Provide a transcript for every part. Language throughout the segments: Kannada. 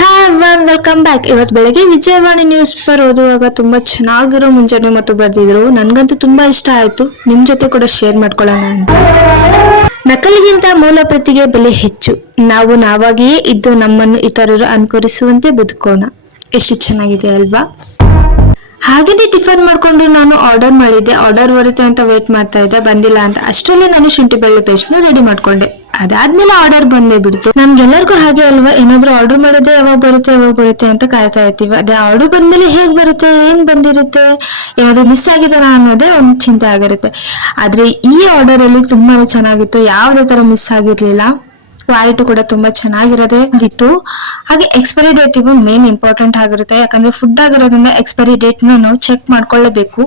Hi ma'am, welcome back. ಇವತ್ತು ಬೆಳಗ್ಗೆ ವಿಜಯವಾಣಿ ನ್ಯೂಸ್ ಪೇಪರ್ ಓದುವಾಗ ತುಂಬಾ ಚೆನ್ನಾಗಿರೋ ಮುಂಚೂಣಿ ಮತ್ತು ಬರೆದಿದ್ರು. ನನ್ಗಂತೂ ತುಂಬಾ ಇಷ್ಟ ಆಯ್ತು. ನಿಮ್ ಜೊತೆ ಕೂಡ ಶೇರ್ ಮಾಡ್ಕೊಳ್ಳೋಣ ಅಂತ. ನಕಲಿಗಿಂತ ಮೂಲ ಪ್ರತಿಗೆ ಬೆಲೆ ಹೆಚ್ಚು. ನಾವು ನಾವಾಗಿಯೇ ಇದ್ದು ನಮ್ಮನ್ನು ಇತರರು ಅನುಕರಿಸುವಂತೆ ಬದುಕೋಣ. ಎಷ್ಟು ಚೆನ್ನಾಗಿದೆ ಅಲ್ವಾ? ಹಾಗೇನೆ ಟಿಫನ್ ಮಾಡ್ಕೊಂಡು ನಾನು ಆರ್ಡರ್ ಮಾಡಿದ್ದೆ. ಆರ್ಡರ್ ಬರುತ್ತೆ ಅಂತ ವೇಟ್ ಮಾಡ್ತಾ ಇದ್ದೆ, ಬಂದಿಲ್ಲ ಅಂತ. ಅಷ್ಟರಲ್ಲಿ ನಾನು ಶುಂಠಿ ಬೆಳ್ಳುಳ್ಳಿ ಪೇಸ್ಟ್ ನ ರೆಡಿ ಮಾಡ್ಕೊಂಡೆ. ಅದಾದ್ಮೇಲೆ ಆರ್ಡರ್ ಬಂದೇ ಬಿಡ್ತು. ನಮ್ಗೆಲ್ಲರಿಗೂ ಹಾಗೆ ಅಲ್ವಾ, ಏನಾದ್ರೂ ಆರ್ಡರ್ ಮಾಡೋದೇ ಯಾವಾಗ ಬರುತ್ತೆ ಅಂತ ಕಾಯ್ತಾ ಇರ್ತೀವಿ. ಅದೇ ಆರ್ಡರ್ ಬಂದ್ಮೇಲೆ ಹೇಗ್ ಬರುತ್ತೆ, ಏನ್ ಬಂದಿರುತ್ತೆ, ಏನಾದ್ರೂ ಮಿಸ್ ಆಗಿದಾರ ಅನ್ನೋದೇ ಒಂದು ಚಿಂತೆ ಆಗಿರುತ್ತೆ. ಆದ್ರೆ ಈ ಆರ್ಡರ್ ಅಲ್ಲಿ ತುಂಬಾನೇ ಚೆನ್ನಾಗಿತ್ತು, ಯಾವ್ದೇ ತರ ಮಿಸ್ ಆಗಿರ್ಲಿಲ್ಲ. ಕ್ವಾಲಿಟಿ ಕೂಡ ತುಂಬಾ ಚೆನ್ನಾಗಿರೋದೇ ಇತ್ತು. ಹಾಗೆ ಎಕ್ಸ್ಪೈರಿ ಡೇಟ್ ಇವು ಮೇನ್ ಇಂಪಾರ್ಟೆಂಟ್ ಆಗಿರುತ್ತೆ. ಯಾಕಂದ್ರೆ ಫುಡ್ ಆಗಿರೋದ್ರಿಂದ ಎಕ್ಸ್ಪೈರಿ ಡೇಟ್ ನಾವು ಚೆಕ್ ಮಾಡ್ಕೊಳ್ಳೇಬೇಕು.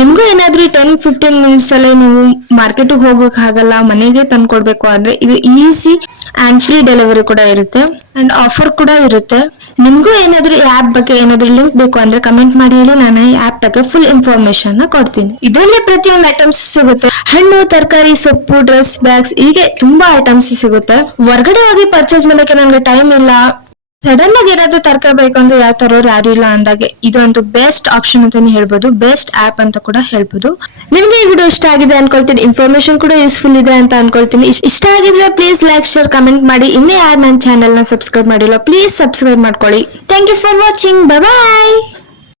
ನಿಮ್ಗೂ ಏನಾದ್ರೂ 10-15 ಮಿನಿಟ್ಸ್ ಅಲ್ಲೇ ನೀವು ಮಾರ್ಕೆಟ್ ಹೋಗಕ್ ಆಗಲ್ಲ, ಮನೆಗೆ ತಂದ್ಕೊಡ್ಬೇಕು ಅಂದ್ರೆ ಇದು ಈಸಿ ಅಂಡ್ ಫ್ರೀ ಡೆಲಿವರಿ ಕೂಡ ಇರುತ್ತೆ ಅಂಡ್ ಆಫರ್ ಕೂಡ ಇರುತ್ತೆ. ನಿಮ್ಗೂ ಏನಾದ್ರೂ ಈ ಆಪ್ ಬಗ್ಗೆ ಏನಾದ್ರೂ ಲಿಂಕ್ ಬೇಕು ಅಂದ್ರೆ ಕಮೆಂಟ್ ಮಾಡಿ ಹೇಳಿ, ನಾನು ಈ ಆಪ್ ಬಗ್ಗೆ ಫುಲ್ ಇನ್ಫಾರ್ಮೇಶನ್ ನ ಕೊಡ್ತೀನಿ. ಇದರಲ್ಲಿ ಪ್ರತಿಯೊಂದು ಐಟಮ್ಸ್ ಸಿಗುತ್ತೆ. ಹಣ್ಣು, ತರಕಾರಿ, ಸೊಪ್ಪು, ಡ್ರೆಸ್, ಬ್ಯಾಗ್ಸ್, ಹೀಗೆ ತುಂಬಾ ಐಟಮ್ಸ್ ಸಿಗುತ್ತೆ. ಹೊರಗಡೆ ಹೋಗಿ ಪರ್ಚೇಸ್ ಮಾಡಕ್ಕೆ ನನ್ಗೆ ಟೈಮ್ ಇಲ್ಲ, ಸಡನ್ ಆಗಿ ಏನಾದ್ರು ತರಕಾರಿ ಬೇಕಂದ್ರೆ ಯಾವ ತರೋರು ಯಾರು ಇಲ್ಲ ಅಂದಾಗೆ ಇದೊಂದು ಬೆಸ್ಟ್ ಆಪ್ಷನ್ ಅಂತಾನೆ ಹೇಳ್ಬೋದು, ಬೆಸ್ಟ್ ಆಪ್ ಅಂತ ಕೂಡ ಹೇಳ್ಬೋದು. ನಿಮ್ಗೆ ಈ ವಿಡಿಯೋ ಇಷ್ಟ ಆಗಿದೆ ಅನ್ಕೊಳ್ತೀನಿ, ಇನ್ಫಾರ್ಮೇಶನ್ ಕೂಡ ಯೂಸ್ಫುಲ್ ಇದೆ ಅಂತ ಅನ್ಕೊಳ್ತೀನಿ. ಇಷ್ಟ ಆಗಿದ್ರೆ ಪ್ಲೀಸ್ ಲೈಕ್, ಶೇರ್, ಕಮೆಂಟ್ ಮಾಡಿ. ಇನ್ನೇ ಯಾರು ನನ್ನ ಚಾನೆಲ್ ನ ಸಬ್ಸ್ಕ್ರೈಬ್ ಮಾಡಿಲ್ಲ ಪ್ಲೀಸ್ ಸಬ್ಸ್ಕ್ರೈಬ್ ಮಾಡ್ಕೊಳ್ಳಿ. Thank you for watching. Bye bye.